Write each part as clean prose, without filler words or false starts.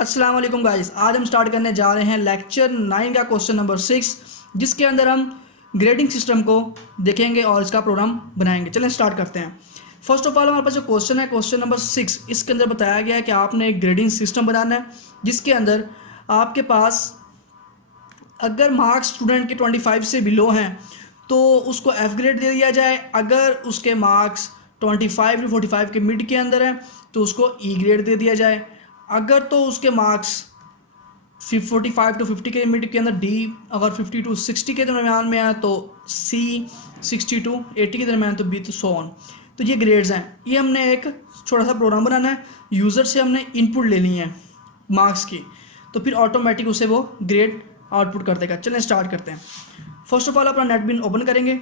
अस्सलाम वालेकुम गाइस, आज हम स्टार्ट करने जा रहे हैं लेक्चर 9 का क्वेश्चन नंबर 6, जिसके अंदर हम ग्रेडिंग सिस्टम को देखेंगे और इसका प्रोग्राम बनाएंगे। चलें स्टार्ट करते हैं। फर्स्ट ऑफ ऑल हमारे पास जो क्वेश्चन है क्वेश्चन नंबर 6, इसके अंदर बताया गया है कि आपने एक ग्रेडिंग सिस्टम बनाना है, जिसके अंदर आपके पास अगर मार्क्स स्टूडेंट के 25 से बिलो हैं तो उसको एफ ग्रेड दे दिया जाए। अगर उसके मार्क्स 25 टू 45 के मिड के अंदर हैं तो उसको ई ग्रेड दे दिया जाए। अगर तो उसके मार्क्स 45 टू 50 के मिड के अंदर डी, अगर 50 टू 60 के दरमियान में है तो सी, 60 टू 80 के दरमियान तो बी, तो सो ऑन। तो ये ग्रेड्स हैं। ये हमने एक छोटा सा प्रोग्राम बनाना है, यूज़र से हमने इनपुट लेनी है मार्क्स की, तो फिर ऑटोमेटिक उसे वो ग्रेड आउटपुट कर देगा। चलें स्टार्ट करते हैं। फर्स्ट ऑफ ऑल अपना नेटबिन ओपन करेंगे।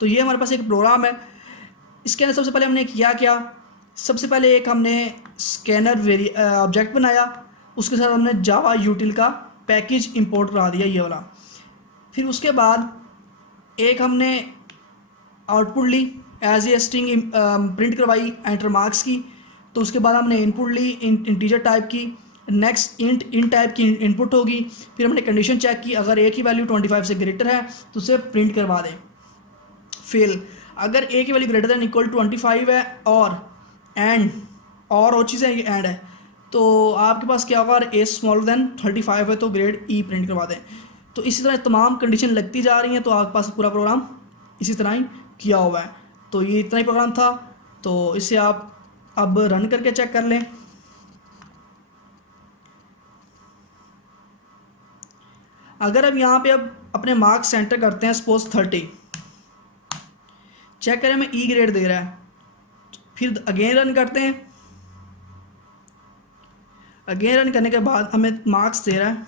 तो ये हमारे पास एक प्रोग्राम है। इसके अंदर सबसे पहले हमने किया क्या, सबसे पहले एक हमने स्कैनर ऑब्जेक्ट बनाया, उसके साथ हमने जावा यूटिल का पैकेज इंपोर्ट करा दिया ये वाला। फिर उसके बाद एक हमने आउटपुट ली एज ए स्ट्रिंग प्रिंट करवाई एंटर मार्क्स की। तो उसके बाद हमने इनपुट ली इंटीजर टाइप की, नेक्स्ट इन टाइप की इनपुट होगी। फिर हमने कंडीशन चेक की, अगर ए की वैल्यू 25 से ग्रेटर है तो उसे प्रिंट करवा दें। फेल, अगर ए की वैल्यू ग्रेटर दैन इक्वल 25 है और चीज़ है, ये एंड है, तो आपके पास क्या होगा, ए स्मॉलर देन 35 है तो ग्रेड ई प्रिंट करवा दें। तो इसी तरह तमाम कंडीशन लगती जा रही हैं, तो आपके पास पूरा प्रोग्राम इसी तरह ही किया हुआ है। तो ये इतना ही प्रोग्राम था। तो इसे आप अब रन करके चेक कर लें। अगर अब यहाँ पे अब अपने मार्क्स सेंटर करते हैं, सपोज 30, चेक करें हमें ई ग्रेड दे रहा है, फिर अगेन रन करते हैं। अगेन रन करने के बाद हमें मार्क्स दे रहा है,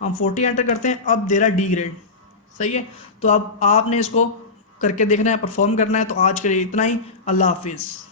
हम 40 एंटर करते हैं, अब दे रहा है डी ग्रेड। सही है, तो अब आपने इसको करके देखना है, परफॉर्म करना है। तो आज के लिए इतना ही, अल्लाह हाफिज़।